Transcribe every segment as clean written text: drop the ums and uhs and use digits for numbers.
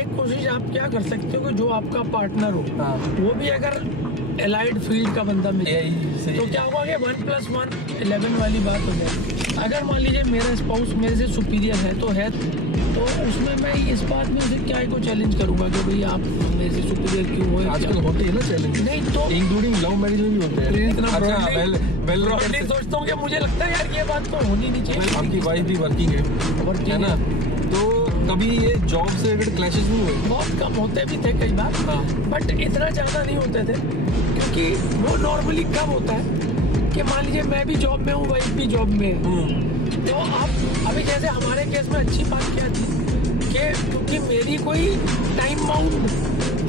एक कोशिश आप क्या कर सकते हो कि जो आपका पार्टनर हो वो भी अगर एलाइड फील्ड का बंदा मिले तो क्या होगा कि 1+1 11 वाली बात हो जाएगी। अगर मान लीजिए मेरा स्पाउस मेरे से सुपीरियर है तो उसमें मैं इस बात में उसे क्या को चैलेंज करूंगा कि भाई आप मेरे से सुपीरियर क्यों हो। आजकल होते हैं ना चैलेंज, नहीं तो इंक्लूडिंग लव मैरिज में भी होते हैं। ब्रॉडली सोचता हूँ कि मुझे लगता है यार ये बात तो होनी नहीं चाहिए। आपकी वाइफ भी वर्किंग है ना, तो कभी ये जॉब से रिलेटेड क्लैशेस नहीं हुए? बहुत कम होते भी थे कई बार, बट इतना ज़्यादा नहीं होते थे क्योंकि वो नॉर्मली कब होता है कि मान लीजिए मैं भी जॉब में हूँ, वाइफ भी जॉब में है। तो आप अभी जैसे हमारे केस में अच्छी बात क्या थी कि क्योंकि मेरी कोई टाइम बाउंड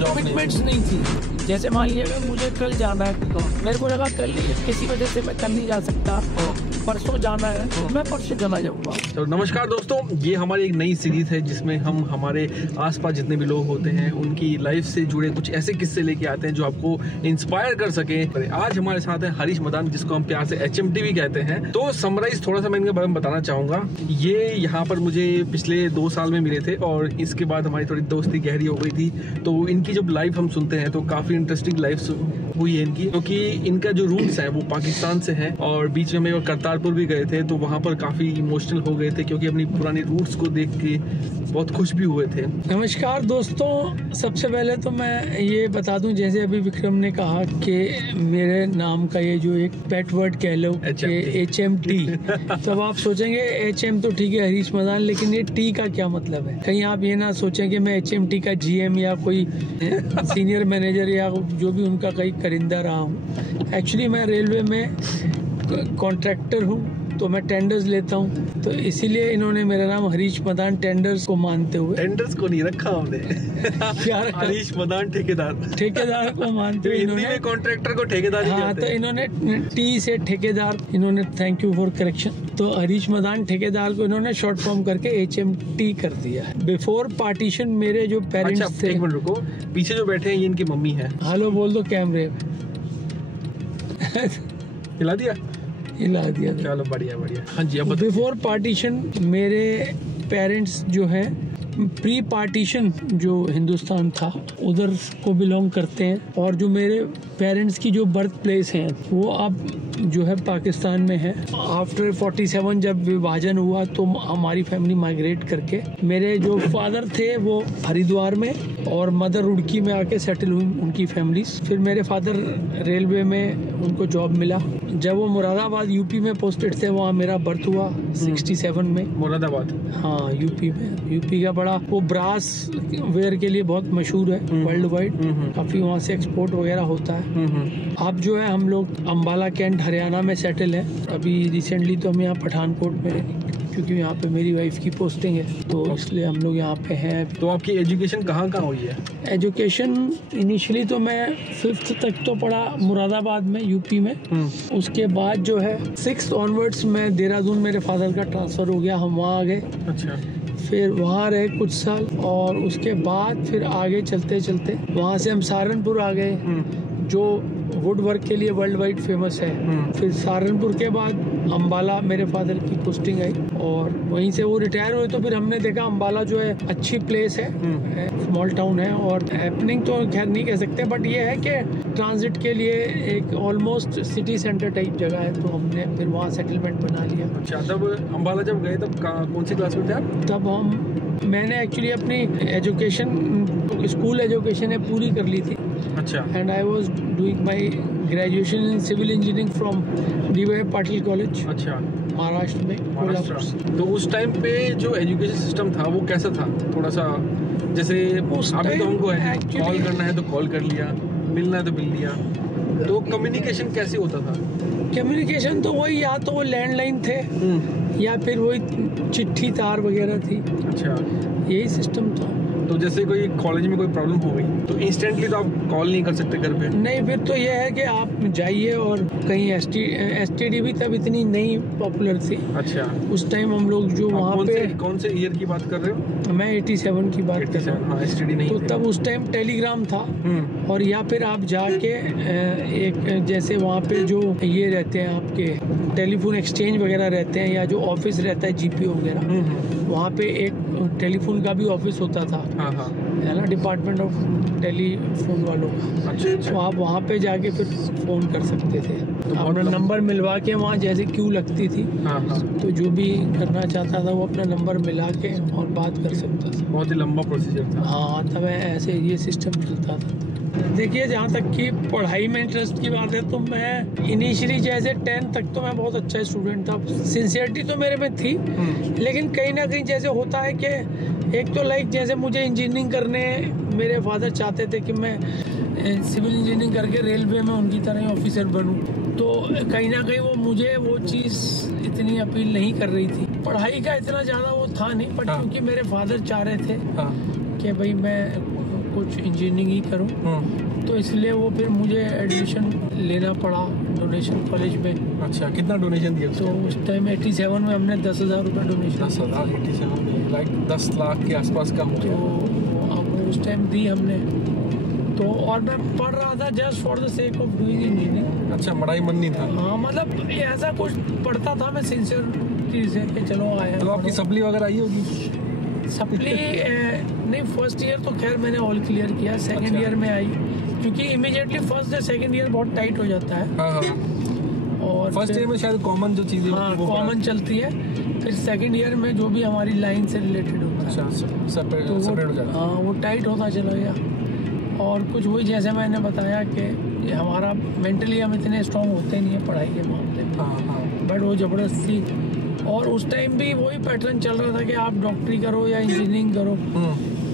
कमिटमेंट्स नहीं थी। जैसे मान लीजिए अगर मुझे कल जाना है तो मेरे को लगा कल किसी वजह से मैं कल नहीं जा सकता, परसों जाना है तो मैं परसों चला जाऊंगा। तो नमस्कार दोस्तों, ये हमारी एक नई सीरीज है जिसमें हम हमारे आसपास जितने भी लोग होते हैं उनकी लाइफ से जुड़े कुछ ऐसे किस्से लेके आते हैं जो आपको इंस्पायर कर सके। आज हमारे साथ है हरीश मदान, जिसको हम प्यार से HMT भी कहते हैं। तो समराइज थोड़ा सा मैं इनके बारे में बताना चाहूंगा। ये यहाँ पर मुझे पिछले 2 साल में मिले थे और इसके बाद हमारी थोड़ी दोस्ती गहरी हो गई थी। तो इनकी जब लाइफ हम सुनते हैं तो काफी इंटरेस्टिंग लाइफ हुई है इनकी, क्योंकि इनका जो रूट्स है वो पाकिस्तान से है और बीच में हम करतारपुर भी गए थे तो वहाँ पर काफी इमोशनल हो गए थे क्योंकि अपनी पुरानी रूट्स को देख के बहुत खुश भी हुए थे। नमस्कार दोस्तों, सबसे पहले तो मैं ये बता दूं, जैसे अभी विक्रम ने कहा कि मेरे नाम का ये जो एक पेट वर्ड कह लो HMT, तो अब आप सोचेंगे HM तो ठीक है हरीश मदान, लेकिन ये T का क्या मतलब है। कहीं आप ये ना सोचें कि मैं HMT का GM या कोई सीनियर मैनेजर या जो भी उनका कहीं करिंदा रहा हूँ। एक्चुअली मैं रेलवे में कॉन्ट्रैक्टर हूँ तो मैं टेंडर्स लेता हूँ, तो इसीलिए इन्होंने मेरा नाम हरीश मदान टेंडर्स को मानते हुए। टेंडर्स को नहीं रखा हमने, क्या रखा? हरीश मदान ठेकेदार को मानते हुए हिंदी में कॉन्ट्रैक्टर को ठेकेदार ही कहते हैं। तो इन्होंने T से ठेकेदार, इन्होंने थैंक यू फॉर करेक्शन, तो हरीश मदान ठेकेदार को इन्होंने शॉर्ट फॉर्म करके HMT कर दिया है। बिफोर पार्टीशन मेरे जो पेरेंट्स थे, एक मिनट रुको, पीछे जो बैठे हैं ये इनकी मम्मी है। हेलो बोल दो कैमरे हिला दिया, चलो बढ़िया। हाँ जी, अब बिफोर पार्टीशन मेरे पेरेंट्स जो है प्री पार्टीशन जो हिंदुस्तान था उधर को बिलोंग करते हैं, और जो मेरे पेरेंट्स की जो बर्थ प्लेस है वो अब जो है पाकिस्तान में है। आफ्टर 47 जब विभाजन हुआ तो हमारी फैमिली माइग्रेट करके, मेरे जो फादर थे वो हरिद्वार में और मदर रुड़की में आके सेटल हुई उनकी फैमिलीज। फिर मेरे फादर रेलवे में उनको जॉब मिला, जब वो मुरादाबाद यूपी में पोस्टेड थे वहाँ मेरा बर्थ हुआ 67 में। मुरादाबाद, हाँ यूपी में। यूपी का बड़ा वो ब्रास वेयर के लिए बहुत मशहूर है वर्ल्ड वाइड, काफी वहाँ से एक्सपोर्ट वगैरह होता है। अब जो है हम लोग अम्बाला कैंट हरियाणा में सेटल है। अभी रिसेंटली तो हम यहाँ पठानकोट में, क्योंकि यहाँ पे मेरी वाइफ की पोस्टिंग है तो इसलिए हम लोग यहाँ पे हैं। तो आपकी एजुकेशन कहाँ हुई है? एजुकेशन इनिशियली तो मैं 5th तक तो पढ़ा मुरादाबाद में यूपी में। उसके बाद जो है 6th ऑनवर्ड्स में देहरादून मेरे फादर का ट्रांसफर हो गया, हम वहाँ आ गए। अच्छा। फिर वहाँ रहे कुछ साल और उसके बाद फिर आगे चलते चलते वहाँ से हम सहारनपुर आ गए जो वुड वर्क के लिए वर्ल्ड वाइड फेमस है। फिर सहारनपुर के बाद अम्बाला मेरे फादर की पोस्टिंग आई और वहीं से वो रिटायर हुए, तो फिर हमने देखा अम्बाला जो है अच्छी प्लेस है, स्मॉल टाउन है और हैपनिंग तो खैर नहीं कह सकते, बट ये है कि ट्रांजिट के लिए एक ऑलमोस्ट सिटी सेंटर टाइप जगह है, तो हमने फिर वहाँ सेटलमेंट बना लिया। अच्छा, तब अम्बाला जब गए तब कौन सी क्लास में थे आप? तब मैंने एक्चुअली अपनी एजुकेशन, स्कूल एजुकेशन है पूरी कर ली थी। अच्छा। And I was doing my graduation in civil engineering from DY Patil college. अच्छा, महाराष्ट्र में, कोल्हापुर। तो उस टाइम पे जो एजुकेशन सिस्टम था वो कैसा था? थोड़ा सा जैसे अभी तो हमको है कॉल करना है तो कॉल कर लिया, मिलना है तो मिल लिया, तो कम्युनिकेशन कैसे होता था? कम्युनिकेशन तो वही, या तो वो लैंडलाइन थे या फिर वही चिट्ठी तार वगैरह थी। अच्छा, यही सिस्टम था। तो जैसे कोई कॉलेज में कोई प्रॉब्लम हो गई तो इंस्टेंटली तो आप कॉल नहीं कर सकते घर पे? नहीं, फिर तो ये है कि आप जाइए और कहीं STD भी तब इतनी नहीं पॉपुलर थी। अच्छा। उस टाइम हम लोग जो वहाँ पे, कौन से ईयर की बात कर रहे हो? मैं 87 की बात कर रहा हूँ। हाँ, STD नहीं तो तब उस टाइम टेलीग्राम था और या फिर आप जाके एक जैसे वहाँ पे जो ये रहते हैं आपके टेलीफोन एक्सचेंज वगैरह रहते हैं या जो ऑफिस रहता है GPO वगैरह, वहाँ पे एक टेलीफोन का भी ऑफिस होता था। हाँ हाँ। है ना, डिपार्टमेंट ऑफ टेलीफोन वालों का। अच्छा तो आप वहाँ पे जाके फिर फ़ोन कर सकते थे, अपना नंबर मिलवा के। वहाँ जैसे क्यू लगती थी, हाँ हाँ। तो जो भी करना चाहता था वो अपना नंबर मिला के और बात कर सकता था। बहुत ही लंबा प्रोसीजर था। हाँ, तब ऐसे ये सिस्टम चलता था। देखिए, जहाँ तक कि पढ़ाई में इंटरेस्ट की बात है, तो मैं इनिशियली जैसे 10th तक तो मैं बहुत अच्छा स्टूडेंट था। सिंसियरिटी तो मेरे में थी, लेकिन कहीं ना कहीं जैसे होता है कि एक तो लाइक जैसे मुझे इंजीनियरिंग करने मेरे फादर चाहते थे कि मैं सिविल इंजीनियरिंग करके रेलवे में उनकी तरह ऑफिसर बनूं, तो कहीं ना कहीं वो मुझे वो चीज़ इतनी अपील नहीं कर रही थी। पढ़ाई का इतना ज़्यादा वो था नहीं, पर क्योंकि मेरे फादर चाह रहे थे कि भाई मैं कुछ इंजीनियरिंग ही करूं, तो इसलिए वो फिर मुझे एडमिशन लेना पड़ा डोनेशन कॉलेज में। अच्छा, कितना डोनेशन दिया? तो उस टाइम 87 में हमने 10,000 रुपये डोनेशन। 10,000? 87 लाइक 10 लाख के आसपास का हो गया। तो अब उस टाइम दी हमने तो, और मैं पढ़ रहा था just for the sake of doing engineering. अच्छा, पढ़ाई मन नहीं था? हाँ, मतलब ऐसा कुछ पढ़ता था मैं सिंसियरिटी से कि चलो आया। तो आपकी सप्ली वगैरह आई होगी? सप्ली नहीं, फर्स्ट ईयर तो खैर मैंने ऑल क्लियर किया। सेकंड ईयर में आई, क्योंकि इमीडिएटली फर्स्ट या सेकंड ईयर बहुत टाइट हो जाता है। हाँ हाँ। और फर्स्ट ईयर में शायद कॉमन जो चीज़ें कॉमन चलती है, फिर सेकंड ईयर में जो भी हमारी लाइन से रिलेटेड होता है। अच्छा, सेपरेट हो जाता है। हाँ, वो टाइट होता चला गया। और कुछ वही जैसे मैंने बताया कि हमारा मेंटली हम इतने स्ट्रॉन्ग होते नहीं है पढ़ाई के मामले में। हाँ हाँ। बट वो ज़बरदस्ती, और उस टाइम भी वही पैटर्न चल रहा था कि आप डॉक्टरी करो या इंजीनियरिंग करो।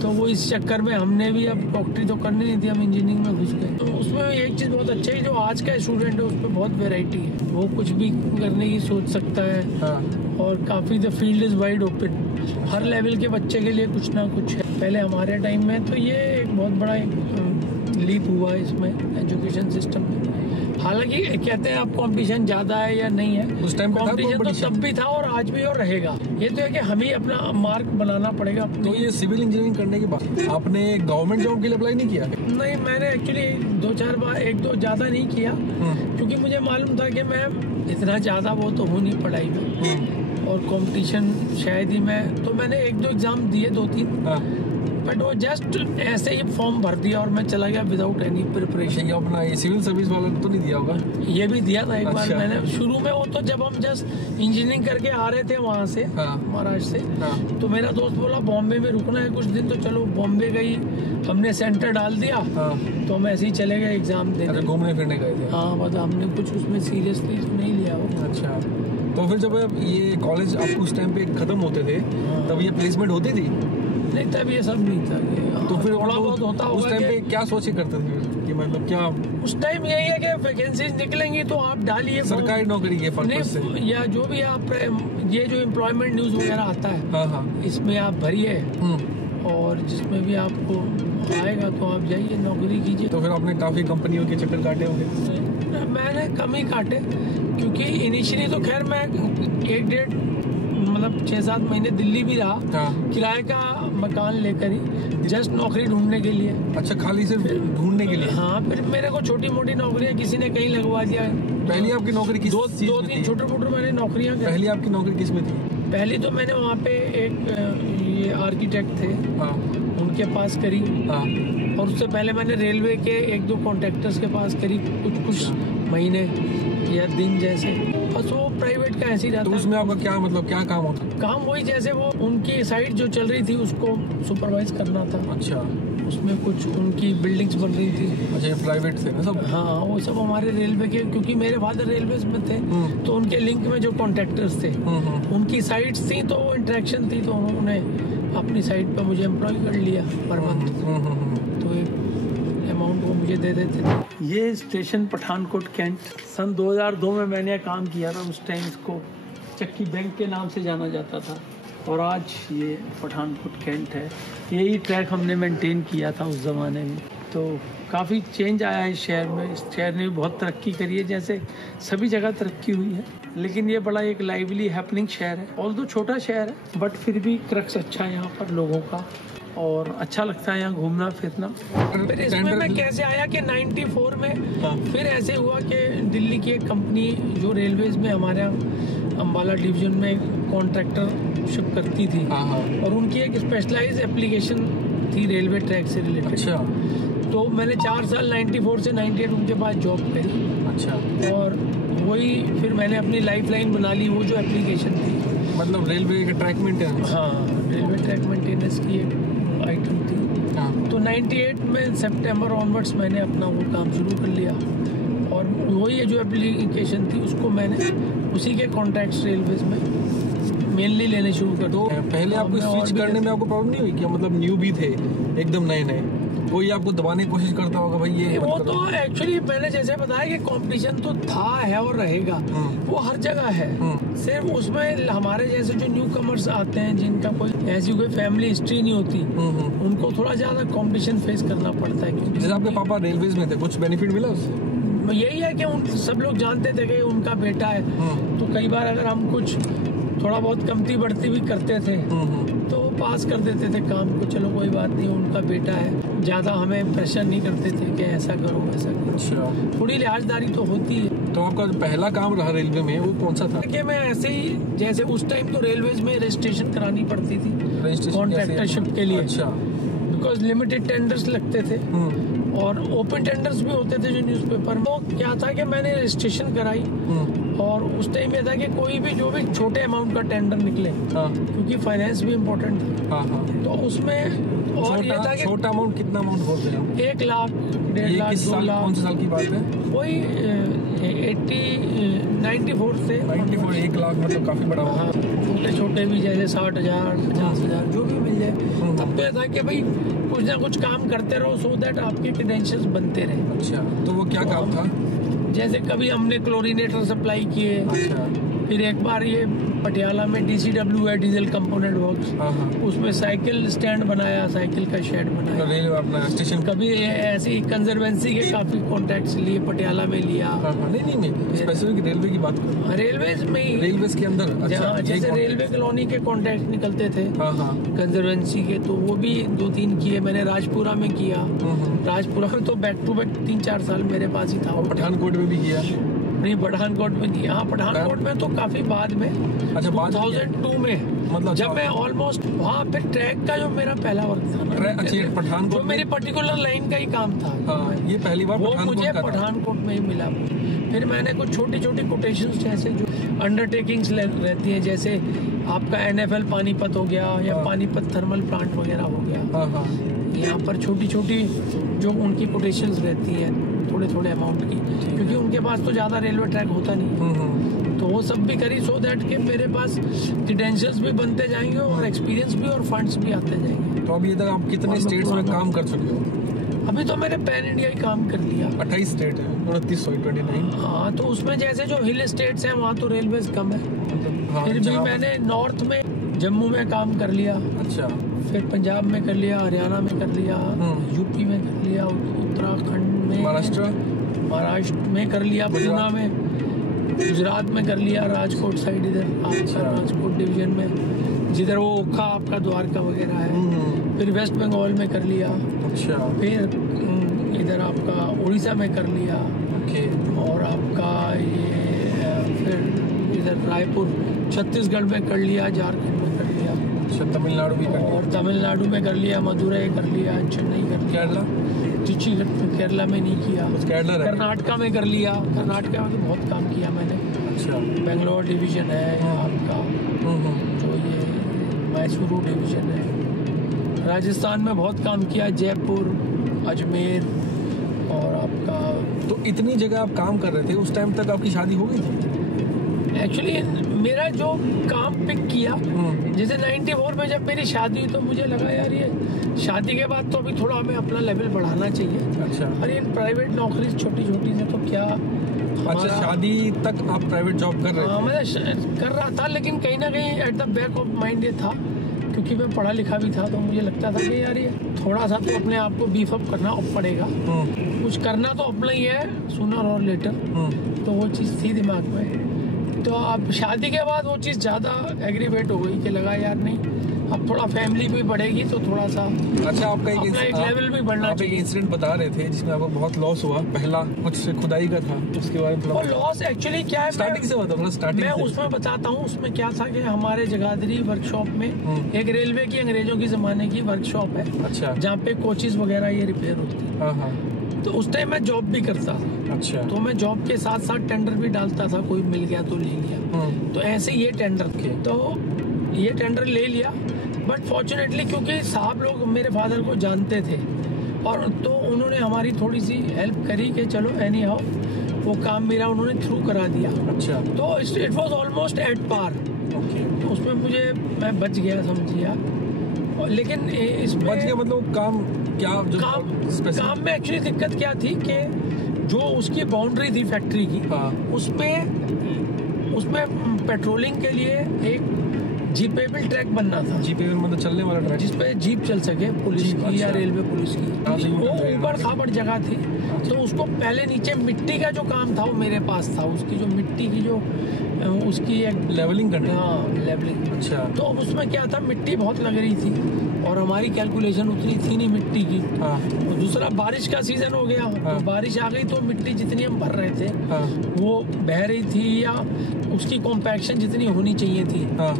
तो वो इस चक्कर में हमने भी अब डॉक्टरी तो करनी नहीं थी, हम इंजीनियरिंग में घुस गए। तो उसमें एक चीज़ बहुत अच्छा है, जो आज का स्टूडेंट है उस पर बहुत वेराइटी है, वो कुछ भी करने की सोच सकता है। हाँ। और काफ़ी the field is wide open, her level के बच्चे के लिए कुछ ना कुछ है। पहले हमारे टाइम में तो ये एक बहुत बड़ा लीप हुआ है इसमें एजुकेशन सिस्टम में। हालांकि कहते हैं आप कंपटीशन ज़्यादा है या नहीं है, उस टाइम कंपटीशन तो तब भी था और आज भी और रहेगा। ये तो है कि हमें अपना मार्क बनाना पड़ेगा। तो ये सिविल इंजीनियरिंग करने के बाद आपने गवर्नमेंट जॉब के लिए अप्लाई नहीं किया? नहीं, मैंने एक्चुअली 2-4 बार, 1-2 ज़्यादा नहीं किया, क्योंकि मुझे मालूम था कि मैं इतना ज़्यादा वो तो हूँ नहीं पढ़ाई में, और कंपटीशन शायद ही मैं, तो मैंने 1-2 एग्ज़ाम दिए, 2-3, बट वो जस्ट ऐसे ही फॉर्म भर दिया और मैं चला गया विदाउट एनी प्रिपरेशन। अपना ये सिविल सर्विस वाला तो नहीं दिया होगा? ये भी दिया था एक बार अच्छा। मैंने शुरू में। वो तो जब हम जस्ट इंजीनियरिंग करके आ रहे थे वहाँ से, महाराष्ट्र से, तो मेरा दोस्त बोला बॉम्बे में रुकना है कुछ दिन, तो चलो बॉम्बे गई, हमने सेंटर डाल दिया। तो हम ऐसे ही चले गए एग्जाम देने। घूमने फिरने गए थे? हाँ, मतलब हमने कुछ उसमें सीरियसली नहीं लिया हो। अच्छा, तो फिर जब ये कॉलेज आप उस टाइम पे खत्म होते थे, तब ये प्लेसमेंट होती थी? नहीं, तब ये सब नहीं था। तो फिर थोड़ा बहुत होता होगा। उस टाइम पे क्या सोचे करते थे कि मतलब क्या? उस टाइम यही है कि वैकेंसीज निकलेंगी तो आप डालिए सरकारी नौकरी के पर्पस से, या जो भी आप ये जो एम्प्लॉयमेंट न्यूज वगैरह आता है, हाँ, इसमें आप भरिए, और जिसमें भी आपको आएगा तो आप जाइए नौकरी कीजिए। तो फिर आपने काफ़ी कंपनियों के चक्कर काटे होंगे? मैंने कम ही काटे, क्योंकि इनिशियली तो खैर मैं 1-1.5 मतलब 6-7 महीने दिल्ली भी रहा, किराए का मकान लेकर ही, जस्ट नौकरी ढूंढने के लिए। अच्छा, खाली सिर्फ ढूंढने के लिए? हाँ, फिर मेरे को छोटी मोटी नौकरियाँ किसी ने कहीं लगवा दिया। पहली आपकी नौकरी किस? 2-3 छोटे-मोटे मैंने नौकरियाँ। पहली आपकी नौकरी किस में थी? पहली तो मैंने वहाँ पे एक ये आर्किटेक्ट थे, उनके पास करी। और उससे पहले मैंने रेलवे के 1-2 कॉन्ट्रैक्टर्स के पास करी, कुछ महीने या दिन जैसे, बस वो प्राइवेट का ऐसे ही रहता। तो उसमें आपका क्या मतलब क्या काम होता? काम वही जैसे वो उनकी साइट जो चल रही थी उसको सुपरवाइज करना था। अच्छा, उसमें कुछ उनकी बिल्डिंग्स बन रही थी। अच्छा, ये प्राइवेट थे ना सब? हाँ, वो सब हमारे रेलवे के, क्योंकि मेरे फादर रेलवे में थे, तो उनके लिंक में जो कॉन्ट्रैक्टर्स थे, उनकी साइट्स थी, तो वो इंटरेक्शन थी, तो उन्होंने अपनी साइट पर मुझे एम्प्लॉय कर लिया पर मंथ। तो एक अमाउंट वो मुझे दे देते थे। ये स्टेशन पठानकोट कैंट, सन 2002 में मैंने काम किया था। उस टाइम इसको चक्की बैंक के नाम से जाना जाता था, और आज ये पठानकोट कैंट है। यही ट्रैक हमने मेंटेन किया था उस ज़माने में। तो काफ़ी चेंज आया है इस शहर में। इस शहर ने भी बहुत तरक्की करी है, जैसे सभी जगह तरक्की हुई है, लेकिन ये बड़ा एक लाइवली हैपनिंग शहर है। ऑल्दो छोटा शहर है, बट फिर भी क्रक्स अच्छा है यहाँ पर लोगों का, और अच्छा लगता है यहाँ घूमना फिरना। फिर इसमें मैं कैसे आया कि 94 में फिर ऐसे हुआ कि दिल्ली की एक कंपनी जो रेलवेज में हमारे अम्बाला डिवीजन में कॉन्ट्रैक्टरशिप करती थी, और उनकी एक स्पेशलाइज्ड एप्लीकेशन थी रेलवे ट्रैक से रिलेटेड। अच्छा। तो मैंने 4 साल 94 से 98 उनके बाद जॉब करी। अच्छा। और वही फिर मैंने अपनी लाइफ लाइन बना ली, वो जो एप्लीकेशन थी, मतलब रेलवे का ट्रैक मेंटेनेंस। हाँ, रेलवे ट्रैक मेंटेनेंस की एक आइटम थी। हाँ। तो 98 में सितंबर ऑनवर्ड्स मैंने अपना वो काम शुरू कर लिया, और वही जो एप्लीकेशन थी उसको मैंने उसी के कॉन्ट्रैक्ट्स रेलवेज में मेनली लेने शुरू कर दो। पहले आपको स्विच करने में आपको प्रॉब्लम नहीं हुई क्या? मतलब न्यू भी थे एकदम नए, कोई आपको दबाने की कोशिश करता होगा भाई ये वो तो एक्चुअली मैंने जैसे बताया कि कंपटीशन तो था, है और रहेगा, वो हर जगह है। सिर्फ उसमें हमारे जैसे जो न्यू कमर्स आते हैं, जिनका कोई ऐसी कोई फैमिली हिस्ट्री नहीं होती, उनको थोड़ा ज्यादा कंपटीशन फेस करना पड़ता है। क्योंकि जैसे आपके पापा रेलवेज में थे, कुछ बेनिफिट मिला उससे? यही है कि सब लोग जानते थे कि उनका बेटा है, तो कई बार अगर हम कुछ थोड़ा बहुत कमती बढ़ती भी करते थे तो पास कर देते थे काम को, चलो कोई बात नहीं, उनका बेटा है, ज्यादा हमें प्रेशर नहीं करते थे कि ऐसा करो वैसा करो। अच्छा। थोड़ी लिहाजदारी तो होती है। तो आपका जो पहला काम रहा रेलवे में वो कौन सा था? कि मैं ऐसे ही, जैसे उस टाइम तो रेलवेज में रजिस्ट्रेशन करानी पड़ती थी कॉन्ट्रैक्टरशिप के लिए। अच्छा। बिकॉज लिमिटेड टेंडर्स लगते थे और ओपन टेंडर्स भी होते थे जो न्यूज़पेपर में। वो क्या था कि मैंने रजिस्ट्रेशन कराई, और उस टाइम ये था कि कोई भी जो भी छोटे अमाउंट का टेंडर निकले, क्योंकि फाइनेंस भी इम्पोर्टेंट था, तो उसमें और ये था कि छोटा अमाउंट कितना अमाउंट बोलते हैं? 1 लाख, 1.5 लाख, 2 लाख। कौन से साल की बात है? वही 94 से 94। 1 लाख मतलब काफी बड़ा हुआ। छोटे छोटे भी जैसे 60,000, 50,000 जो भी मिल जाए। तब तो ये था कि भाई कुछ ना कुछ काम करते रहो, सो दैट आपके क्रेडेंशियल्स बनते रहे। अच्छा। तो वो क्या काम था? जैसे कभी हमने क्लोरीनेटर सप्लाई किए। अच्छा। फिर एक बार ये पटियाला में DCW है, डीजल कंपोनेंट वर्क्स, उसमें साइकिल स्टैंड बनाया, साइकिल का शेड बनाया। रेलवे अपना स्टेशन। कभी ऐसे ही कंजर्वेंसी के काफी कॉन्ट्रैक्ट्स लिए, पटियाला में लिया। नहीं मैं स्पेसिफिक रेलवे की बात कर रहा हूं। रेलवेज में ही, रेलवेज के अंदर। अच्छा। जैसे रेलवे कॉलोनी के कॉन्ट्रैक्ट निकलते थे कंजर्वेंसी के, तो वो भी 2-3 किए मैंने। राजपुरा में किया। राजपुरा में तो बैक टू बैक 3-4 साल मेरे पास ही था। पठानकोट में भी किया? नहीं, पठानकोट में किया। हाँ, पठानकोट में तो काफी बाद में। अच्छा, 2002 में, मतलब जब मैं ऑलमोस्ट वहाँ पे ट्रैक का जो मेरा पहला वर्क था ना, अच्छा, पठानकोट जो मेरी पर्टिकुलर लाइन का ही काम था। ये पहली बार वो मुझे पठानकोट में ही मिला। फिर मैंने कुछ छोटी छोटी कोटेशंस, जैसे जो अंडरटेकिंग्स रहती है, जैसे आपका NFL पानीपत हो गया, या पानीपत थर्मल प्लांट वगैरह हो गया, यहाँ पर छोटी छोटी जो उनकी कोटेशंस रहती है, थोड़े थोड़े अमाउंट की, क्योंकि उनके पास तो ज़्यादा रेलवे ट्रैक होता नहीं, तो वो सब भी करी, सो दैट कि मेरे पास क्रेडेंशियल्स भी बनते जाएंगे और एक्सपीरियंस भी और फंड्स भी आते जाएंगे। तो अभी तक आप कितने स्टेट्स में काम कर चुके हो? अभी तो मैंने पैन इंडिया ही काम कर लिया। 28 स्टेट है, 29। हाँ, तो उसमें जैसे जो हिल स्टेट्स हैं वहाँ तो रेलवेज कम है। फिर भी मैंने नॉर्थ में जम्मू में काम कर लिया। अच्छा। फिर पंजाब में कर लिया, हरियाणा में कर लिया, यूपी में कर लिया, उत्तराखंड में, महाराष्ट्र में कर लिया, पटना में, गुजरात में कर लिया, राजकोट साइड इधर राजकोट डिवीजन में, जिधर वो ओखा आपका द्वारका वगैरह है। फिर वेस्ट बंगाल में कर लिया। अच्छा। फिर इधर आपका उड़ीसा में कर लिया। और आपका ये फिर इधर रायपुर छत्तीसगढ़ में कर लिया, झारखंड में कर लिया। अच्छा। तमिलनाडु भी कर लिया? और तमिलनाडु में कर लिया, मदुरई कर लिया, चेन्नई कर लिया। केरला? केरला में नहीं किया। कर्नाटका में कर लिया। कर्नाटका में तो बहुत काम किया मैंने। अच्छा। बेंगलोर डिवीजन है आपका, जो ये मैसूरू डिवीजन है। राजस्थान में बहुत काम किया, जयपुर, अजमेर, और आपका। तो इतनी जगह आप काम कर रहे थे, उस टाइम तक आपकी शादी हो गई थी? एक्चुअली मेरा जो काम पिक किया, जैसे 94 में जब मेरी शादी हुई, तो मुझे लगा यार ये शादी के बाद तो अभी थोड़ा हमें अपना लेवल बढ़ाना चाहिए। अच्छा। और ये प्राइवेट नौकरी छोटी छोटी से तो क्या। अच्छा, शादी तक आप प्राइवेट जॉब कर रहे थे? मैं कर रहा था, लेकिन कहीं ना कहीं at the back of mind ये था, क्योंकि मैं पढ़ा लिखा भी था, तो मुझे लगता था कि यार ये थोड़ा सा तो अपने आप को बीफ अप करना पड़ेगा। कुछ करना तो अपना ही है, सूनर और लेटर। तो वो चीज़ थी दिमाग में। तो अब शादी के बाद वो चीज़ ज़्यादा एग्रीवेट हो गई कि लगा यार नहीं, अब थोड़ा फैमिली भी बढ़ेगी तो थोड़ा सा अच्छा, आपका एक लेवल भी बढ़ना आप एक चाहिए। इंसिडेंट बता रहे थे जिसमें आपको बहुत लॉस हुआ, पहला कुछ खुदाई का था, उसके बारे में और लॉस एक्चुअली क्या है, स्टार्टिंग से बता, मतलब स्टार्टिंग मैं से। उसमें बताता हूँ। उसमें क्या था कि हमारे जगाधरी वर्कशॉप में एक रेलवे की अंग्रेजों के ज़माने की वर्कशॉप है, अच्छा, जहाँ पे कोचेस वगैरह ये रिपेयर होती है। हाँ हाँ, तो उस टाइम मैं जॉब भी करता था। अच्छा, तो मैं जॉब के साथ साथ टेंडर भी डालता था, कोई मिल गया तो ले लिया। तो ऐसे ये टेंडर थे, तो ये टेंडर ले लिया। बट फॉर्चुनेटली क्योंकि साहब लोग मेरे फादर को जानते थे, और तो उन्होंने हमारी थोड़ी सी हेल्प करी कि चलो एनी हाउ वो काम मेरा उन्होंने थ्रू करा दिया। अच्छा, तो it was almost at par. Okay, तो उसमें मैं बच गया, समझिए। लेकिन इसमें बच गया मतलब काम क्या, जो काम में एक्चुअली दिक्कत क्या थी कि जो उसकी बाउंड्री थी फैक्ट्री की, हाँ, उसमें पेट्रोलिंग के लिए एक जीपेबल ट्रैक बनना था। जीपे मतलब चलने वाला ट्रैक, जिसपे जीप चल सके, पुलिस जीप, की या अच्छा। रेलवे पुलिस हाँ, की। वो तो ऊपर खाबड़ जगह थी, तो उसको पहले नीचे मिट्टी का जो काम था वो मेरे पास था। उसकी जो मिट्टी की जो उसकी एक लेवलिंग करनी, हाँ लेवलिंग। अच्छा, तो उसमें क्या था, मिट्टी बहुत लग रही थी और हमारी कैलकुलेशन उतनी थी नहीं मिट्टी की। हाँ, और दूसरा बारिश का सीजन हो गया, हाँ, तो बारिश आ गई तो मिट्टी जितनी हम भर रहे थे हाँ, वो बह रही थी, या उसकी कॉम्पैक्शन जितनी होनी चाहिए थी हाँ,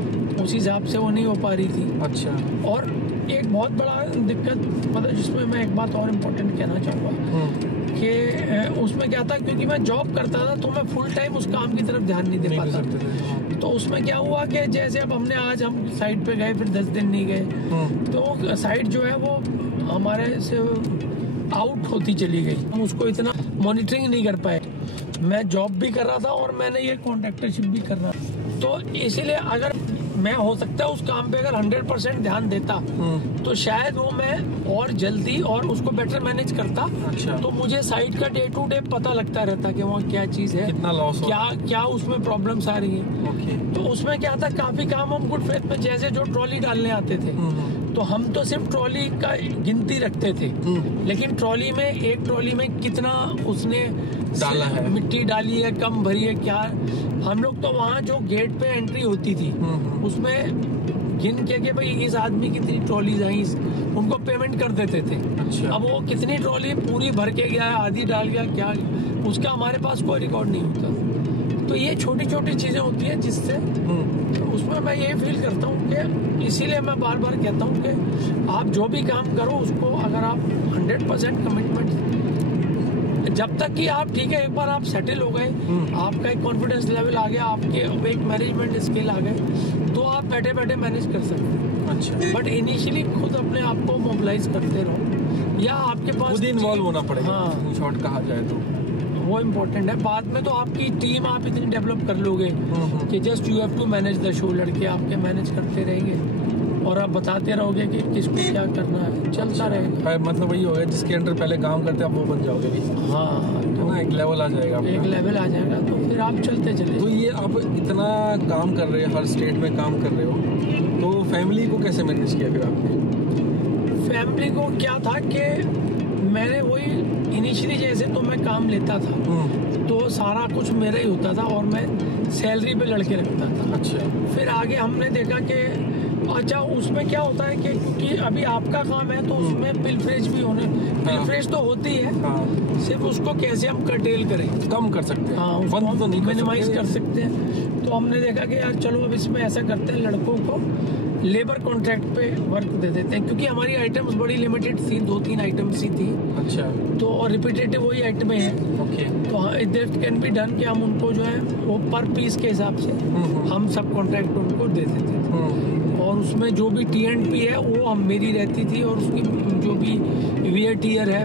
उस हिसाब से वो नहीं हो पा रही थी। अच्छा, और एक बहुत बड़ा दिक्कत, मतलब जिसमें मैं एक बात और इम्पोर्टेंट कहना चाहूँगा कि उसमें क्या था, क्योंकि मैं जॉब करता था तो मैं फुल टाइम उस काम की तरफ ध्यान नहीं दे नहीं पाता। कर सकते थे, तो उसमें क्या हुआ कि जैसे अब आज हम साइट पे गए, फिर 10 दिन नहीं गए, तो साइट जो है वो हमारे से आउट होती चली गई। हम उसको इतना मॉनिटरिंग नहीं कर पाए। मैं जॉब भी कर रहा था और मैंने ये कॉन्ट्रैक्टरशिप भी कर रहा था, तो इसीलिए अगर मैं हो सकता है उस काम पे अगर 100% ध्यान देता तो शायद वो मैं और जल्दी और उसको बेटर मैनेज करता। अच्छा, तो मुझे साइट का डे टू डे पता लगता रहता कि वहाँ क्या चीज़ है, कितना लॉस हो, क्या उसमें प्रॉब्लम्स आ रही है। ओके, तो उसमें क्या था, काफी काम हम गुड फेथ में, जैसे जो ट्रॉली डालने आते थे तो हम तो सिर्फ ट्रॉली का गिनती रखते थे, लेकिन एक ट्रॉली में कितना उसने डाला है, मिट्टी डाली है, कम भरी है, क्या। हम लोग तो वहाँ जो गेट पे एंट्री होती थी उसमें गिन के भाई इस आदमी कितनी ट्रॉलीज आई, उनको पेमेंट कर देते थे। अच्छा, अब वो कितनी ट्रॉली पूरी भर के गया, आधी डाल गया, क्या उसका हमारे पास कोई रिकॉर्ड नहीं होता। तो ये छोटी छोटी चीजें होती हैं जिससे उसमें मैं ये फील करता हूँ कि इसीलिए मैं बार बार कहता हूँ कि आप जो भी काम करो उसको अगर आप 100% कमिटमेंट, जब तक कि आप ठीक है, एक बार आप सेटल हो गए, आपका एक कॉन्फिडेंस लेवल आ गया, आपके एक मैनेजमेंट स्किल आ गए, तो आप बैठे बैठे मैनेज कर सकते हैं। अच्छा, बट इनिशियली खुद अपने आप को मोबिलाइज करते रहो, या आपके पास खुद ही इन्वॉल्व होना पड़ेगा। हाँ, शॉर्ट कहा जाए तो वो इम्पोर्टेंट है। बाद में तो आपकी टीम आप इतनी डेवलप कर लोगे कि just you have to manage the show. लड़के आपके मैनेज करते रहेंगे और आप बताते रहोगे कि किसको क्या करना है, चलता रहेगा। मतलब वही होगा, जिसके अंडर पहले काम करते हैं आप वो बन जाओगे भी, हाँ, तो ना एक लेवल आ जाएगा आपका। एक लेवल आ जाएगा तो फिर आप चलते चले। तो ये आप इतना काम कर रहे हो, हर स्टेट में काम कर रहे हो, तो फैमिली को कैसे मैनेज किया फिर आपने? फैमिली को क्या था कि मैंने वही इनिशियली जैसे तो मैं काम लेता था तो सारा कुछ मेरा ही होता था और मैं सैलरी पे लड़के रखता था। अच्छा, फिर आगे हमने देखा कि अच्छा उसमें क्या होता है कि क्योंकि अभी आपका काम है तो उसमें पिलफ्रेज भी होने, पिलफ्रेज तो होती है, हाँ, सिर्फ उसको कैसे हम कर्टेल करें, कम कर सकते हैं, हाँ, बंद तो नहीं मिनिमाइज कर सकते हैं। तो हमने देखा कि यार चलो अब इसमें ऐसा करते हैं, लड़कों को लेबर कॉन्ट्रैक्ट पे वर्क दे देते हैं, क्योंकि हमारी आइटम्स बड़ी लिमिटेड थी, 2-3 आइटम्स ही थी। अच्छा, तो और रिपीटेटिव वही आइटमें हैं। ओके, तो दैट कैन बी डन कि हम उनको जो है वो पर पीस के हिसाब से हम सब कॉन्ट्रैक्ट उनको दे देते थे। और उसमें जो भी T&P है वो हम मेरी रहती थी, और उसकी जो भी VAT है,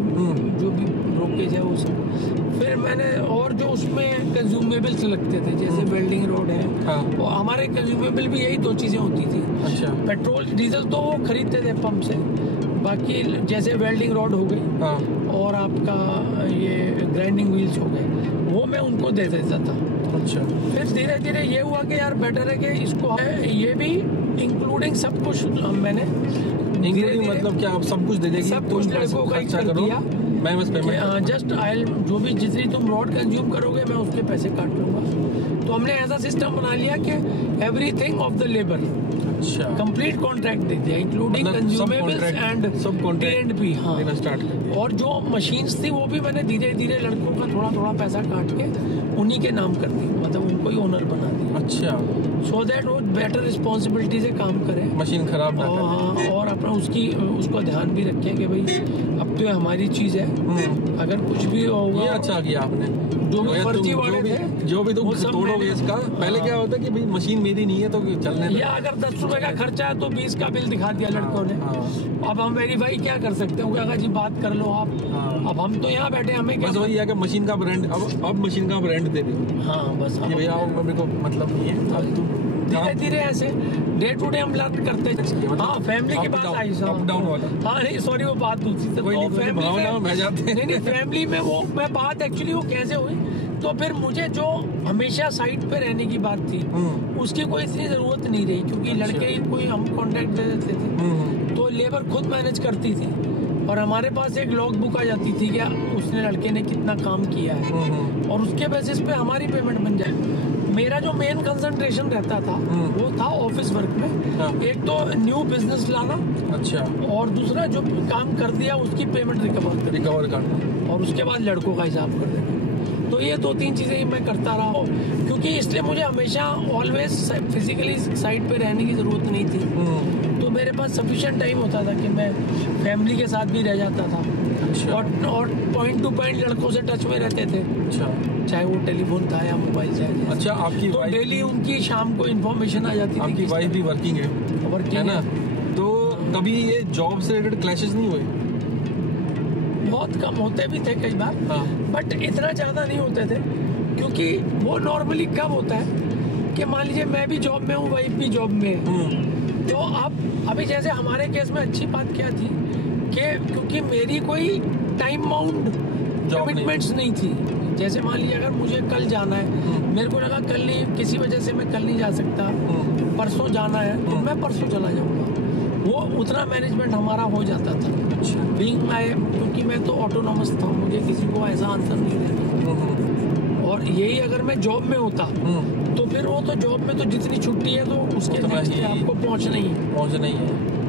जो भी ब्रोकेज है वो सब। फिर मैंने और जो उसमें कंज्यूमेबल्स लगते थे जैसे वेल्डिंग रोड है, हाँ, वो हमारे कंज्यूमेबल भी यही 2 चीज़ें होती थी। अच्छा, पेट्रोल डीजल तो वो खरीदते थे पंप से, बाकी जैसे वेल्डिंग रॉड हो गई, हाँ, और आपका ये ग्राइंडिंग व्हील्स हो गए, वो मैं उनको दे देता था। अच्छा, फिर धीरे धीरे ये हुआ कि यार बेटर है कि इसको ये भी इंक्लूडिंग सब कुछ मैंने इंक्लूडिंग मतलब क्या आप सब कुछ दे देगी, सब कुछ लड़कों का खर्चा कर करो, दिया। मैं बस पेमेंट जस्ट आई जो भी जितनी तुम रॉड कंज्यूम करोगे मैं उसके पैसे काट लूंगा। तो हमने ऐसा सिस्टम बना लिया कि एवरीथिंग ऑफ द लेबर, अच्छा, कंप्लीट कॉन्ट्रैक्ट दे दिया, इंक्लूडिंग कंज्यूमेबल्स एंड T&P। हाँ, देना स्टार्ट कर दिया। और जो मशीन्स थी वो भी मैंने धीरे धीरे लड़कों का थोड़ा थोड़ा पैसा काट के उन्हीं के नाम कर दी, मतलब उनको ही ओनर बना दिया। अच्छा, सो दैट वो बेटर रिस्पॉन्सिबिलिटी से काम करें, मशीन खराब ना करे। और अपना उसको ध्यान भी रखें कि भाई अब तो ये हमारी चीज है, अगर कुछ भी होगा। ये अच्छा किया आपने, जो भी फर्जी वाले थे जो भी तुम वो सब तोड़ोगे इसका। पहले क्या होता है कि भाई मशीन मेरी नहीं है तो चलने दो। या अगर 10 रुपए का खर्चा है तो 20 का बिल दिखा दिया लड़कों ने। अब हम वेरीफाई क्या कर सकते हैं, कहा जी बात कर लो आप। अब हम तो यहाँ बैठे, हमें क्या बस वही है कि मशीन का ब्रांड, अब मशीन का ब्रांड दे दो। हाँ बस कि भैया मेरे को मतलब नहीं है, अब तुम धीरे धीरे ऐसे डे टू डे हम लर्न करते हैं। हाँ, फैमिली की बात आई अप डाउन वाला। हाँ नहीं सॉरी, वो बात दूसरी थी। फैमिली में वो मैं बात एक्चुअली वो कैसे हुई, तो फिर मुझे जो हमेशा साइट पे रहने की बात थी उसकी कोई इतनी जरूरत नहीं रही, क्योंकि लड़के ही कोई हम कॉन्ट्रैक्ट दे देते थे, तो लेबर खुद मैनेज करती थी और हमारे पास एक लॉग बुक आ जाती थी कि उसने लड़के ने कितना काम किया है, और उसके बेसिस पे हमारी पेमेंट बन जाए। मेरा जो मेन कंसंट्रेशन रहता था वो था ऑफिस वर्क में। एक तो न्यू बिजनेस लाना, अच्छा, और दूसरा जो काम कर दिया उसकी पेमेंट रिकवर करना, और उसके बाद लड़कों का हिसाब कर देना। तो ये 2-3 चीजें ही मैं करता रहा हूँ, क्योंकि इसलिए मुझे हमेशा ऑलवेज फिजिकली साइड पे रहने की जरूरत नहीं थी। तो मेरे पास सफिशिएंट टाइम होता था कि मैं फैमिली के साथ भी रह जाता था। अच्छा। और पॉइंट टू पॉइंट लड़कों से टच में रहते थे। अच्छा। चाहे वो टेलीफोन था या मोबाइल था। अच्छा, आपकी तो डेली उनकी शाम को इन्फॉर्मेशन आ जाती थी। आपकी वाइफ भी वर्किंग है ना, तो कभी ये जॉब से रिलेटेड क्लैशेस नहीं हुए? बहुत कम होते भी थे कई बार, बट इतना ज्यादा नहीं होते थे, क्योंकि वो नॉर्मली कब होता है कि मान लीजिए मैं भी जॉब में हूँ, वाइफ भी जॉब में है, तो अब अभी जैसे हमारे केस में अच्छी बात क्या थी कि क्योंकि मेरी कोई टाइम बाउंड कमिटमेंट्स नहीं थी। जैसे मान लीजिए अगर मुझे कल जाना है, मेरे को लगा कल नहीं, किसी वजह से मैं कल नहीं जा सकता, परसों जाना है तो मैं परसों चला जाऊंगा, वो उतना मैनेजमेंट हमारा हो जाता था। अच्छा। बीइंग माय, क्योंकि मैं तो ऑटोनॉमस था, मुझे किसी को ऐसा आंसर नहीं देना। और यही अगर मैं जॉब में होता तो फिर वो तो जॉब में तो जितनी छुट्टी है तो उसके नेक्स्ट आपको पहुंचना ही है।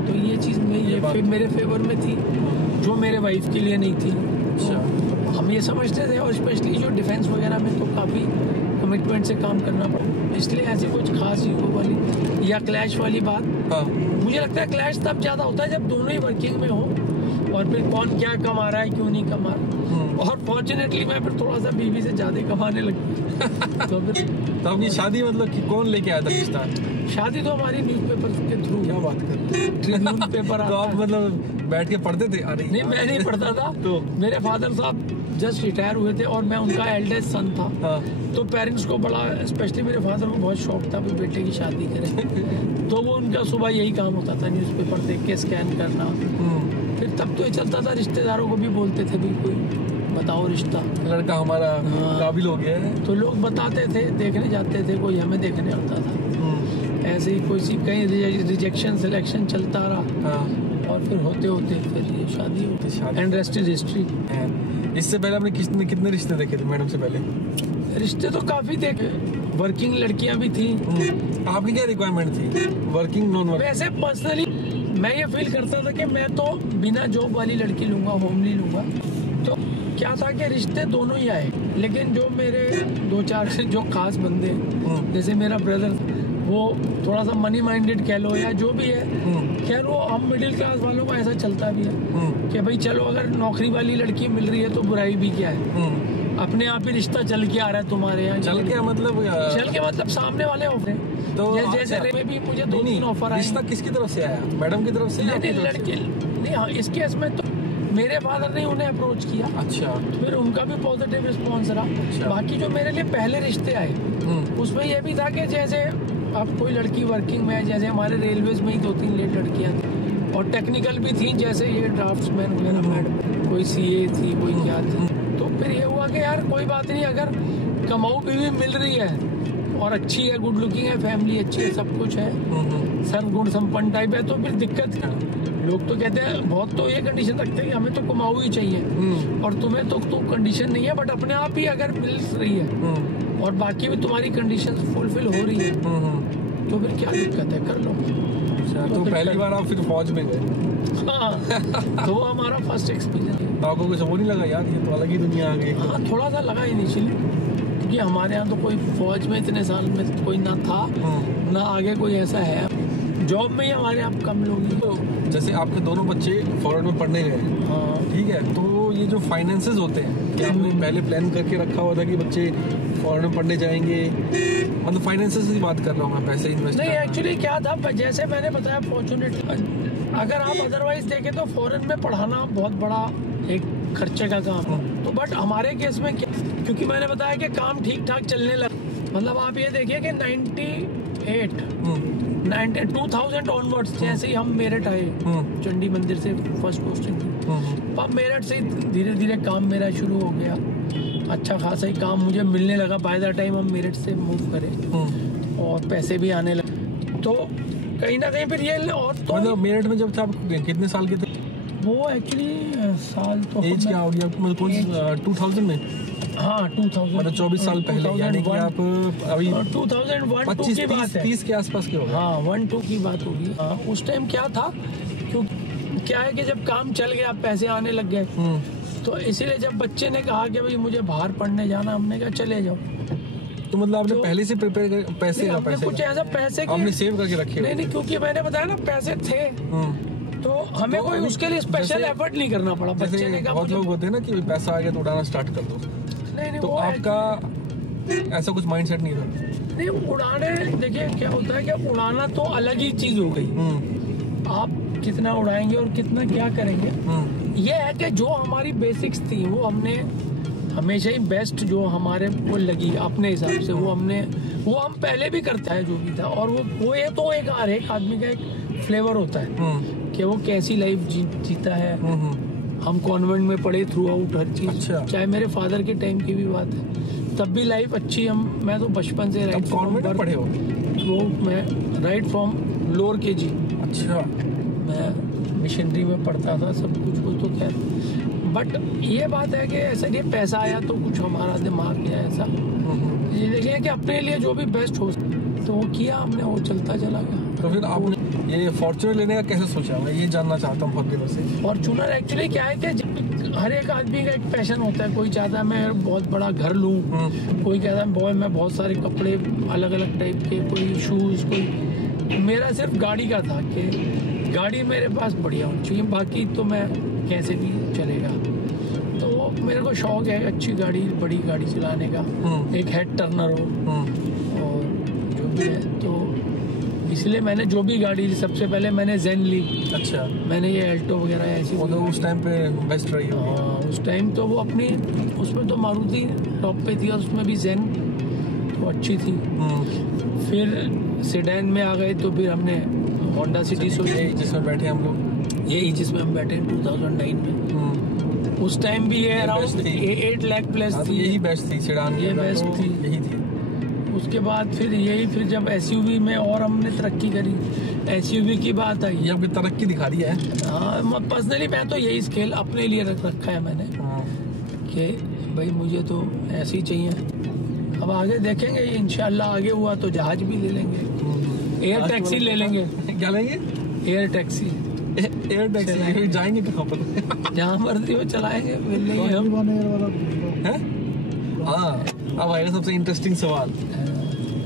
तो ये चीज़ मेरे फेवर में थी, जो मेरे वाइफ के लिए नहीं थी। अच्छा। हम ये समझते थे, और स्पेशली जो डिफेंस वगैरह में तो काफ़ी कमिटमेंट से काम करना पड़ा, इसलिए ऐसी कुछ खास ईगो वाली या क्लैश वाली बात। मुझे लगता है क्लैश तब ज़्यादा होता है जब दोनों ही वर्किंग में हो, और फिर कौन क्या कमा रहा है, क्यों नहीं कमा रहा। और फॉर्चुनेटली मैं फिर थोड़ा सा बीवी से ज़्यादा कमाने लगी। तो फिर तो अपनी शादी मतलब कि कौन लेके आया था रिश्ता? शादी तो हमारी न्यूज़पेपर के थ्रू। क्या बात करते हैं, ट्रिब्यून पेपर। तो आप मतलब बैठ के पढ़ते थे? अरे नहीं, मैं नहीं पढ़ता था। तो मेरे फादर साहब जस्ट रिटायर हुए थे और मैं उनका एल्डेस्ट सन था। तो पेरेंट्स को बड़ा, स्पेशली मेरे फादर को बहुत शौक था कि बेटे की शादी करें। तो वो उनका सुबह यही काम होता था, न्यूज़पेपर देख के स्कैन करना। फिर तब तो ये चलता था, रिश्तेदारों को भी बोलते थे बिल्कुल, बताओ रिश्ता, लड़का हमारा काबिल हो गया है। तो लोग बताते थे, देखने जाते थे, कोई हमें देखने आता था। ऐसे ही कोई कहीं रिजेक्शन सिलेक्शन चलता रहा, और फिर होते होते फिर ये शादी होती। And rest is history. इससे पहले आपने कितने रिश्ते देखे थे मैडम से पहले? रिश्ते तो काफी देखे, वर्किंग लड़कियां भी थी। आपकी क्या रिक्वायरमेंट थी, वर्किंग नॉन वर्किंग? वैसे पर्सनली मैं ये फील करता था कि मैं तो बिना जॉब वाली लड़की लूंगा, होमली लूंगा। तो क्या था कि रिश्ते दोनों ही आए, लेकिन जो मेरे 2-4 जो खास बंदे, जैसे मेरा ब्रदर, वो थोड़ा सा मनी माइंडेड कह लो या जो भी है, खैर वो हम मिडिल क्लास वालों को ऐसा चलता भी है कि भाई चलो अगर नौकरी वाली लड़की मिल रही है तो बुराई भी क्या है, अपने आप ही रिश्ता चल के आ रहा है तुम्हारे यहाँ। चल के मतलब सामने वाले ऑफर। तो जैसे भी मुझे 2-3 ऑफर आए। रिश्ता किसकी तरफ से आया, मैडम की तरफ से? लड़की नहीं, हाँ, इस केस में तो मेरे फादर ने उन्हें अप्रोच किया। अच्छा। फिर उनका भी पॉजिटिव रिस्पॉन्स रहा। अच्छा। बाकी जो मेरे लिए पहले रिश्ते आए उसमें यह भी था कि जैसे अब कोई लड़की वर्किंग में है, जैसे हमारे रेलवेज में ही 2-3 लड़कियां थी, और टेक्निकल भी थी, जैसे ये ड्राफ्ट्समैन वगैरह, मैडम कोई सीए थी, कोई क्या थी। तो फिर ये हुआ कि यार कोई बात नहीं, अगर कमाऊ बीवी मिल रही है और अच्छी है, गुड लुकिंग है, फैमिली अच्छी है, सब कुछ है, सर्व गुण संपन्न टाइप है, तो फिर दिक्कत क्या? लोग तो कहते हैं, बहुत तो ये कंडीशन रखते हैं कि हमें तो कमाऊ ही चाहिए, और तुम्हें तो कंडीशन नहीं है, बट अपने आप ही अगर मिल रही है और बाकी भी तुम्हारी कंडीशन फुलफिल हो रही है तो फिर क्या दिक्कत है, कर लो। तो पहली बार आप फिर फौज में गए? हाँ, तो वो हमारा फर्स्ट एक्सपीरियंस है। तो आपको कुछ वो नहीं लगा यार ये तो अलग ही दुनिया आ गई? हाँ, थोड़ा सा लगा इनिशियली, क्योंकि हमारे यहाँ तो कोई फौज में इतने साल में कोई ना था, ना आगे कोई ऐसा है। जॉब में ही हमारे यहाँ कम लोग हैं। तो जैसे आपके दोनों बच्चे फॉरेन में पढ़ने गए, हाँ, ठीक है, तो ये जो फाइनेंसेस होते हैं, क्या आपने पहले प्लान करके रखा हुआ था कि बच्चे फॉरेन में पढ़ने जाएंगे? मतलब फाइनेंसेस की बात कर रहा हूँ मैं, पैसे इन्वेस्ट नहीं एक्चुअली क्या था, जैसे मैंने बताया फॉर्चुनेटली, अगर आप अदरवाइज देखें तो फॉरेन में पढ़ाना बहुत बड़ा एक खर्चे का काम है। तो बट हमारे केस में क्या, क्योंकि मैंने बताया कि काम ठीक ठाक चलने लगा, मतलब आप ये देखिए कि 2000 ऑनवर्ड्स जैसे ही हम मेरठ आए, चंडी मंदिर से फर्स्ट पोस्टिंग थी, अब मेरठ से धीरे धीरे काम मेरा शुरू हो गया, अच्छा खासा ही काम मुझे मिलने लगा बाय द टाइम हम मेरठ से मूव करें, और पैसे भी आने लगे। तो कहीं ना कहीं फिर ये, और तो मतलब मेरठ में जब थे आप कितने साल के थे? वो एक्चुअली साल तो एज क्या हो गया आपको, मतलब कौन 2000 में? हाँ 2000, मतलब 24 साल पहले, यानी कि आप अभी 2001-2 की बात है, 30 के आसपास के हो गए। हाँ 1-2 की बात होगी। हाँ, उस टाइम क्या था, क्योंकि क्या है कि जब काम चल गया, पैसे आने लग गए, तो इसीलिए जब बच्चे ने कहा कि भाई मुझे बाहर पढ़ने जाना, हमने कहा चले जाओ। तो मतलब आपने पहले से प्रिपेयर कर, पैसे कुछ ऐसा पैसे आपने सेव करके रखे? नहीं, क्योंकि मैंने बताया ना पैसे थे, तो हमें कोई उसके लिए स्पेशल एफर्ट नहीं करना पड़ा। बच्चे ने कहा, बहुत लोग होते हैं ना कि पैसा आ गया तो उड़ाना स्टार्ट कर दो। नहीं, तो आपका ऐसा कुछ माइंडसेट नहीं था? नहीं, उड़ाने, देखिए क्या होता है कि उड़ाना तो अलग ही चीज हो गई, आप कितना उड़ाएंगे और कितना क्या करेंगे। ये है कि जो हमारी बेसिक्स थी वो हमने हमेशा ही बेस्ट जो हमारे को लगी अपने हिसाब से, वो हम पहले भी करता है जो भी था, और वो ये तो एक हर एक आदमी का एक फ्लेवर होता है कि वो कैसी लाइफ जीता है। हम कॉन्वेंट में पढ़े थ्रू आउट हर चीज। अच्छा। चाहे मेरे फादर के टाइम की भी बात है, तब भी लाइफ अच्छी। मैं तो बचपन से राइट कॉन्वेंट में पढ़े हो? थ्रू आउट मैं राइट फ्रॉम लोअर केजी। अच्छा। मैं मिशनरी में पढ़ता था, सब कुछ वो तो खैर, बट ये बात है कि ऐसा नहीं पैसा आया तो कुछ हमारा दिमाग में ऐसा ये देखिए कि अपने लिए जो भी बेस्ट हो तो वो किया हमने, वो चलता चला गया। तो फिर आपने ये फॉर्च्यूनर लेने का कैसे सोचा? मैं ये जानना चाहता हूँ बहुत दिनों से। फॉर्च्यूनर एक्चुअली क्या है कि हर एक आदमी का एक पैशन होता है, कोई चाहता है मैं बहुत बड़ा घर लूँ, कोई कहता है बॉय मैं बहुत सारे कपड़े अलग अलग टाइप के, कोई शूज़, कोई। मेरा सिर्फ गाड़ी का था कि गाड़ी मेरे पास बढ़िया होनी चाहिए, बाकी तो मैं कैसे भी चलेगा। तो मेरे को शौक है अच्छी गाड़ी, बड़ी गाड़ी चलाने का, एक हेड टर्नर हो और जो भी है। तो इसलिए मैंने जो भी गाड़ी, सबसे पहले मैंने जेन ली। अच्छा। मैंने ये एल्टो वगैरह ऐसी, वो तो उस टाइम पे बेस्ट रही। हाँ, उस टाइम तो वो अपनी, उसमें तो मारुति टॉप पे थी और उसमें भी जेन तो अच्छी थी। फिर सेडान में आ गए तो फिर हमने होंडा सिटी सोची, जिसमें बैठे हम लोग, यही जिसमें हम बैठे 2009 में। उस टाइम भी ये अराउंड 8 लाख प्लस थी। यही बेस्ट थी सेडान, ये बेस्ट थी, यही थी। उसके बाद फिर जब एसयूवी में और हमने तरक्की करी, एसयूवी की बात आई। ये आपकी तरक्की दिखा रही है। हाँ, पर्सनली मैं तो यही स्केल अपने लिए रख रखा है मैंने कि भाई मुझे तो ऐसे ही चाहिए। अब आगे देखेंगे, इंशाल्लाह आगे हुआ तो जहाज भी ले लेंगे, एयर टैक्सी ले लेंगे। क्या लेंगे? Air taxi. एयर टैक्सी जाएंगे कहाँ पर? जहाँ मर्जी में चलाएंगे, मिल लेंगे हम। हाँ, अब आएगा सबसे इंटरेस्टिंग सवाल।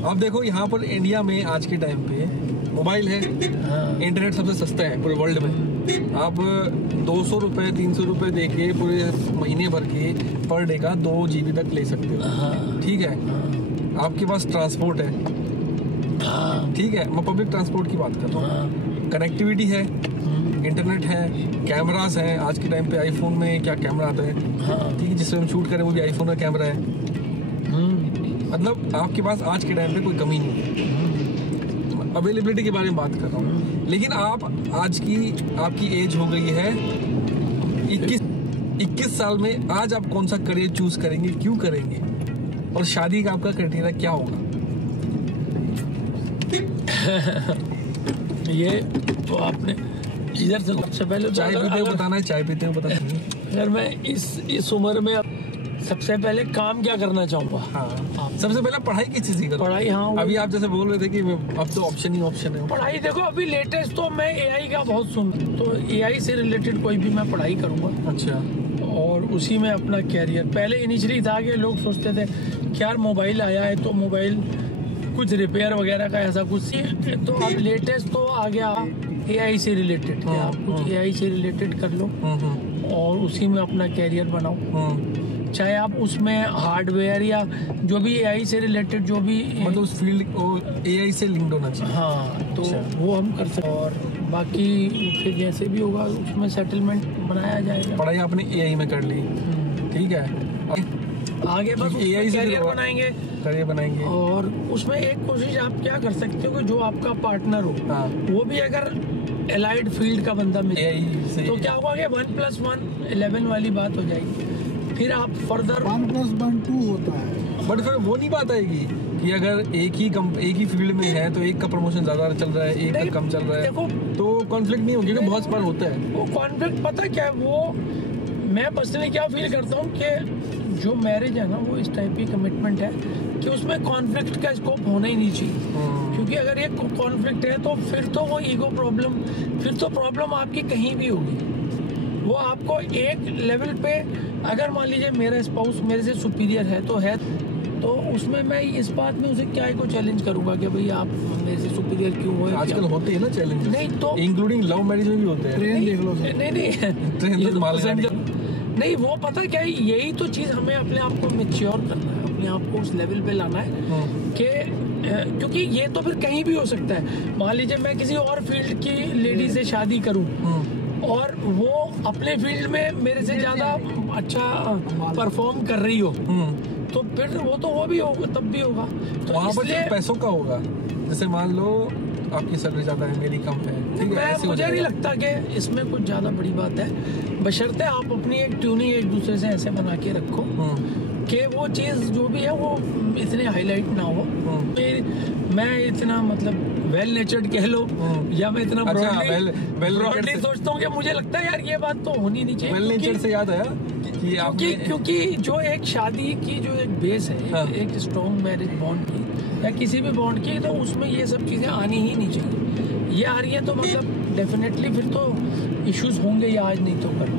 अब देखो यहाँ पर इंडिया में आज के टाइम पे मोबाइल है, इंटरनेट सबसे सस्ता है पूरे वर्ल्ड में। आप 200 रुपये 300 रुपये दे के पूरे महीने भर के पर डे का 2 GB तक ले सकते हो। ठीक है, आपके पास ट्रांसपोर्ट है, ठीक है, मैं पब्लिक ट्रांसपोर्ट की बात कर रहा हूँ। कनेक्टिविटी है, इंटरनेट है, कैमरास हैं। आज के टाइम पे आईफोन में क्या कैमरा आता है, ठीक है, जिससे हम शूट करें वो भी आईफोन का कैमरा है। मतलब आपके पास आज के टाइम पे कोई कमी नहीं है। अवेलेबिलिटी के बारे में बात कर रहा हूँ। लेकिन आप आज की आपकी एज हो गई है 21 साल में, आज आप कौन सा करियर चूज करेंगे, क्यों करेंगे, और शादी का आपका क्राइटेरिया क्या होगा? ये तो आपने इधर से सबसे पहले चाय पीते हो बताना है, चाय पीते हो बताना है। अगर मैं इस उम्र में सबसे पहले काम क्या करना चाहूँगा? हाँ, सबसे पहले पढ़ाई किस चीज की करो? पढ़ाई, हाँ। अभी आप जैसे बोल रहे थे कि अब तो ऑप्शन ही ऑप्शन है। पढ़ाई देखो, अभी लेटेस्ट तो मैं AI का बहुत तो AI से रिलेटेड कोई भी मैं पढ़ाई करूँगा। अच्छा। और उसी में अपना कैरियर, पहले इनिशियली था कि लोग सोचते थे कि यार मोबाइल आया है तो मोबाइल कुछ रिपेयर वगैरह का ऐसा कुछ, तो अब लेटेस्ट तो आ गया AI से रिलेटेड, कि आप कुछ AI से रिलेटेड कर लो और उसी में अपना कैरियर बनाओ। चाहे आप उसमें हार्डवेयर या जो भी AI से रिलेटेड जो भी, मतलब उस फील्ड AI से लिंक्ड होना चाहिए। हाँ, तो वो हम कर सकते हैं। और बाकी फिर जैसे भी होगा उसमें सेटलमेंट बनाया जाएगा। पढ़ाई आपने AI में कर ली, ठीक है, आगे बस AI से करियर बनाएंगे। और उसमें एक कोशिश आप क्या कर सकते हो कि जो आपका पार्टनर हो, हाँ, वो भी अगर एलाइड फील्ड का बंदा मिले तो क्या होगा कि 1+1 11 वाली बात हो जाएगी। फिर आप फर्दर 1+1 2 होता है। बट फिर वो नहीं बात आएगी कि अगर एक ही फील्ड में है तो एक का प्रमोशन ज्यादा चल रहा है, एक का कम चल रहा है, देखो, तो कॉन्फ्लिक्ट नहीं होगी? बहुत बार होता है वो कॉन्फ्लिक्ट। पता क्या है, वो मैं पर्सनली क्या फील करता हूँ कि जो मैरिज है ना, वो इस टाइप की कमिटमेंट है कि उसमें कॉन्फ्लिक्ट का स्कोप होना ही नहीं चाहिए। क्योंकि अगर ये कॉन्फ्लिक्ट है तो फिर तो वो ईगो प्रॉब्लम, फिर तो प्रॉब्लम आपकी कहीं भी होगी। वो आपको एक लेवल पे, अगर मान लीजिए मेरा स्पाउस मेरे से सुपीरियर है तो उसमें मैं इस बात में उसे क्या को चैलेंज करूंगा कि भाई आप मेरे से सुपीरियर क्यों हो? आजकल होते हैं ना चैलेंज। नहीं तो इंक्लूडिंग लव मैरिज में भी होते हैं। ट्रेन देख लो। नहीं, वो पता क्या है, यही तो चीज हमें अपने आप को मैच्योर करना है, अपने आप को उस लेवल पे लाना है कि क्योंकि ये तो फिर कहीं भी हो सकता है। मान लीजिए मैं किसी और फील्ड की लेडी से शादी करूं और वो अपने फील्ड में मेरे से ज्यादा अच्छा परफॉर्म कर रही हो, तो फिर वो भी होगा, तब भी होगा। तो वहाँ पर पैसों का होगा। जैसे मान लो आपकी सैलरी ज्यादा है, मेरी कम है, ठीक है, मुझे नहीं लगता कि इसमें कुछ ज्यादा बड़ी बात है, बशर्ते आप अपनी एक ट्यूनिंग एक दूसरे से ऐसे बना के रखो कि वो चीज जो भी है वो इतने हाईलाइट ना हो। मैं इतना मतलब वेल नेचर्ड कह लो या मैं इतना ब्रॉडली सोचता हूँ कि मुझे लगता है यार ये बात तो होनी नहीं चाहिए। वेल नेचर्ड से याद आया कि क्योंकि जो एक शादी की जो एक बेस है, हाँ, एक स्ट्रॉन्ग मैरिज बॉन्ड की या किसी भी बॉन्ड की, तो उसमें ये सब चीजें आनी ही नहीं चाहिए। ये आ रही है तो मतलब डेफिनेटली फिर तो इश्यूज होंगे या आज नहीं तो कल।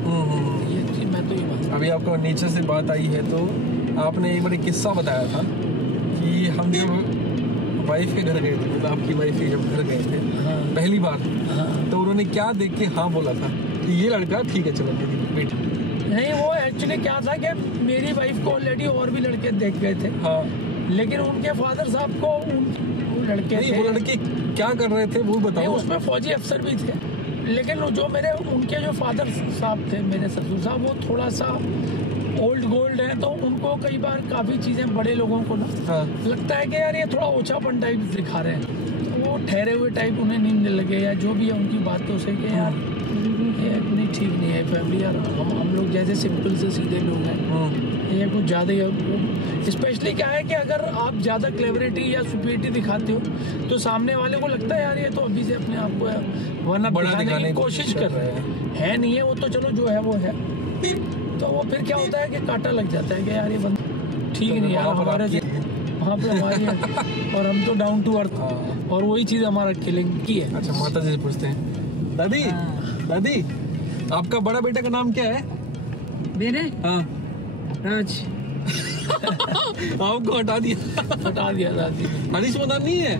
ये मैं तो ये बात, अभी आपको नेचर से बात आई है तो आपने एक बार किस्सा बताया था कि हम जब वाइफ के घर गए थे, मतलब आपकी वाइफ के जब घर गए थे पहली बार, तो उन्होंने क्या देख के हाँ बोला था कि ये लड़का ठीक है, चलो बेटा? नहीं, वो एक्चुअली क्या था कि मेरी वाइफ को ऑलरेडी और भी लड़के देख गए थे, हाँ, लेकिन उनके फादर साहब को वो लड़के नहीं, वो लड़के क्या कर रहे थे वो बताओ। उसमें फौजी अफसर भी थे, लेकिन जो उनके जो फादर साहब थे, मेरे ससुर साहब, वो थोड़ा सा ओल्ड गोल्ड है, तो उनको कई बार काफी चीजें बड़े लोगों को ना लगता है कि यार ये थोड़ा ओछापन टाइप दिखा रहे हैं, तो वो ठहरे हुए टाइप उन्हें नींद लगे या जो भी है उनकी बातों से कि यार ये नहीं, ठीक नहीं है फैमिली, यार हम लोग जैसे सिंपल से सीधे लोग हैं, ये कुछ ज़्यादा ही। स्पेशली क्या है कि अगर आप ज़्यादा क्लेवरिटी या सुपीरियरिटी दिखाते हो तो सामने वाले को लगता है यार ये तो अभी से अपने आप को वन अप दिखाने की कोशिश कर रहे हैं, है नहीं है वो तो चलो जो है वो है, तो वो फिर क्या होता है कि कांटा लग जाता है कि यार ये बंदा ठीक नहीं है हमारे से, वहाँ पे हमारी और हम तो डाउन टू अर्थ, और वही चीज़ हमारा किलिंग की है। अच्छा, माता जी से पूछते हैं, दादी दादी आपका बड़ा बेटा का नाम क्या है? मेरे हाँ राज। आपको हटा दिया दादी। हरीश मदान नहीं है?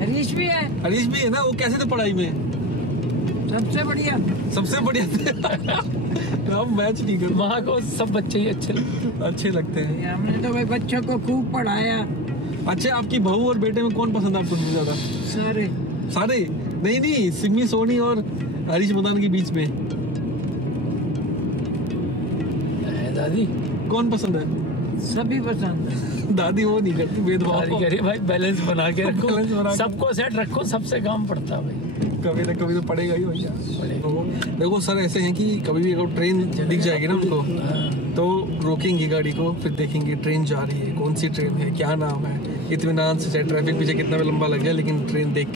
हरीश भी है। हरीश भी है ना? वो कैसे थे पढ़ाई में? सबसे बढ़िया थे। हम मैच नहीं करते, वहाँ को सब बच्चे ही अच्छे लगते हैं। हमने तो भाई बच्चों को खूब पढ़ाया। अच्छा, आपकी बहू और बेटे में कौन पसंद है आपको सबसे ज्यादा? सारे नहीं, सिमी सोनी और हरीश मदान के बीच में दादी कौन पसंद है? सभी पसंद है। दादी वो नहीं करती भेदभाव करे भाई, बैलेंस बना के रखो, सबको सेट रखो, सबसे काम पड़ता है भाई, कभी ना कभी तो पड़ेगा ही भैया। तो देखो सर, ऐसे हैं कि कभी भी अगर ट्रेन दिख जाएगी ना उनको तो रोकेंगे गाड़ी को, फिर देखेंगे ट्रेन जा रही है, कौन सी ट्रेन है, क्या नाम है, इत्मीनान से, चाहे ट्रैफिक पीछे कितना भी लंबा लग जाए, लेकिन ट्रेन देख